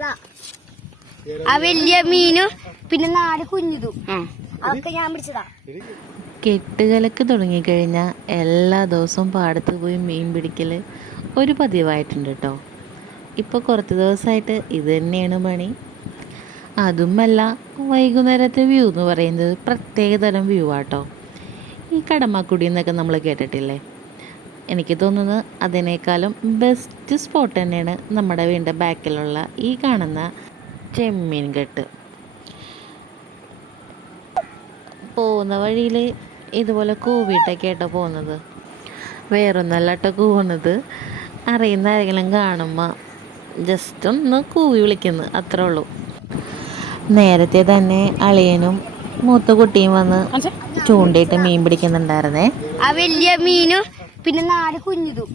പിടിച്ചതാ. ആ വലിയ മീനും പിന്നെ 4 കുഞ്ഞിതും അതൊക്കെ ഞാൻ പിടിച്ചതാ. കെട്ടുകലക്ക് തുടങ്ങിക്കഴിഞ്ഞാൽ എല്ലാ ദിവസവും പാടത്ത് പോയി മീൻ പിടിക്കൽ ഒരു പതിവായിട്ടുണ്ട് കേട്ടോ. ഇപ്പോൾ കുറച്ച് ദിവസമായിട്ട് ഇത് തന്നെയാണ് പണി. അതുമല്ല, വൈകുന്നേരത്തെ വ്യൂ എന്ന് പറയുന്നത് പ്രത്യേകതരം വ്യൂ ആട്ടോ. ഈ കടമാക്കുടി എന്നൊക്കെ നമ്മൾ കേട്ടിട്ടില്ലേ? എനിക്ക് തോന്നുന്നത് അതിനേക്കാളും ബെസ്റ്റ് സ്പോട്ട് തന്നെയാണ് നമ്മുടെ വീടിൻ്റെ ബാക്കിലുള്ള ഈ കാണുന്ന ചെമ്മീൻ കെട്ട്. പോകുന്ന വഴിയിൽ ഇതുപോലെ കൂവിയിട്ടൊക്കെ ആയിട്ടോ പോകുന്നത്. വേറൊന്നല്ല കേട്ടോ കൂവുന്നത്, അറിയുന്ന ആരെങ്കിലും കാണുമ്പോൾ ജസ്റ്റ് ഒന്ന് കൂവി വിളിക്കുന്നു, അത്രേ ഉള്ളൂ. നേരത്തെ തന്നെ അളിയനും മൂത്ത കുട്ടിയും വന്ന് ചൂണ്ടയിട്ട് മീൻ പിടിക്കുന്നുണ്ടായിരുന്നേ. ആ വലിയ മീനും പിന്നെ 4 കുഞ്ഞിതും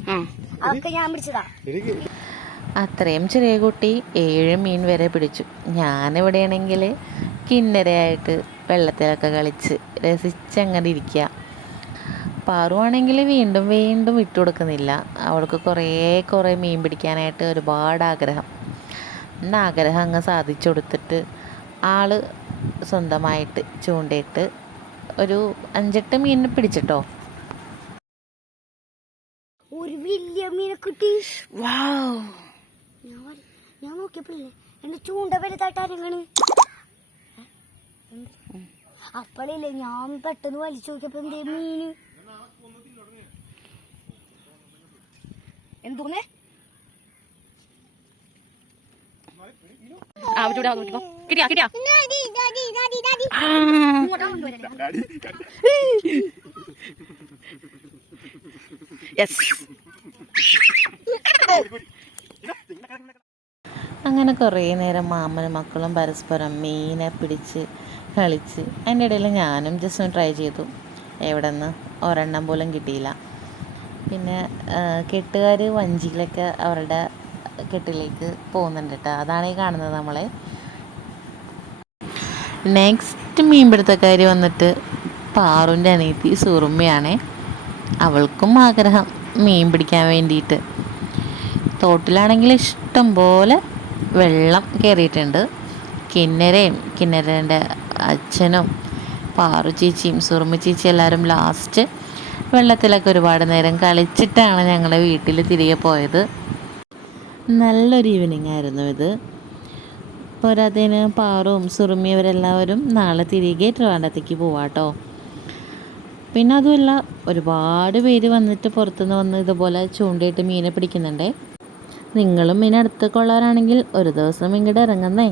അതൊക്കെ ഞാൻ പിടിച്ചതാ. അത്രയും ചെറിയ കുട്ടി 7 മീൻ വരെ പിടിച്ചു. ഞാനിവിടെയാണെങ്കിൽ കിന്നരയായിട്ട് വെള്ളത്തിലൊക്കെ കളിച്ച് രസിച്ചങ്ങനെ ഇരിക്കുക. പാറുവാണെങ്കിൽ വീണ്ടും വീണ്ടും വിട്ടു കൊടുക്കുന്നില്ല. അവൾക്ക് കുറേ മീൻ പിടിക്കാനായിട്ട് ഒരുപാട് ആഗ്രഹം. ആഗ്രഹം അങ്ങ് സാധിച്ചു കൊടുത്തിട്ട് ആള് സ്വന്തമായിട്ട് ചൂണ്ടയിട്ട് ഒരു 5-8 മീനിനെ പിടിച്ചിട്ടോ. ഒരു വലിയ മീനെ കിട്ടി. ഞാൻ നോക്കിയപ്പോഴേ എന്റെ ചൂണ്ട വലുതായിട്ടാണ്. അപ്പോഴല്ലേ ഞാൻ പെട്ടെന്ന് വലിച്ചു നോക്കിയപ്പോ എന്തേ മീന്. എന്തോന്നേ അങ്ങനെ കുറേ നേരം മാമനും മക്കളും പരസ്പരം മീനെ പിടിച്ച് കളിച്ച്, അതിൻ്റെ ഇടയിൽ ഞാനും ജസ്റ്റ് ഒന്ന് ട്രൈ ചെയ്തു. എവിടെ നിന്ന് ഒരെണ്ണം പോലും കിട്ടിയില്ല. പിന്നെ കെട്ടുകാർ വഞ്ചിയിലൊക്കെ അവരുടെ കെട്ടിലേക്ക് പോകുന്നുണ്ട് കേട്ടോ. അതാണ് ഈ കാണുന്നത് നമ്മളെ. നെക്സ്റ്റ് മീൻപിടുത്തക്കാർ വന്നിട്ട് പാറുൻ്റെ അനിയത്തി സുറുമ്മയാണേ. അവൾക്കും ആഗ്രഹം മീൻ പിടിക്കാൻ വേണ്ടിയിട്ട്. തോട്ടിലാണെങ്കിൽ ഇഷ്ടം പോലെ വെള്ളം കയറിയിട്ടുണ്ട്. കിന്നരേൻ്റെ അച്ഛനും പാറു ചേച്ചിയും സുറുമ ചേച്ചി എല്ലാവരും ലാസ്റ്റ് വെള്ളത്തിലൊക്കെ ഒരുപാട് നേരം കളിച്ചിട്ടാണ് ഞങ്ങളുടെ വീട്ടിൽ തിരികെ പോയത്. നല്ലൊരു ഈവനിങ് ആയിരുന്നു ഇത്. പോരാത്തതിന് പാറും സുറുമി അവരെല്ലാവരും നാളെ തിരികെ ട്രിവാൻഡ്രത്തേക്ക് പോവാട്ടോ. പിന്നെ അതുമല്ല, ഒരുപാട് പേര് വന്നിട്ട് പുറത്തുനിന്ന് വന്ന് ഇതുപോലെ ചൂണ്ടയിട്ട് മീനെ പിടിക്കുന്നുണ്ടേ. നിങ്ങളും മീൻ അടുത്തൊക്കെ ഉള്ളവരാണെങ്കിൽ ഒരു ദിവസം ഇങ്ങോട്ട് ഇറങ്ങുന്നേ.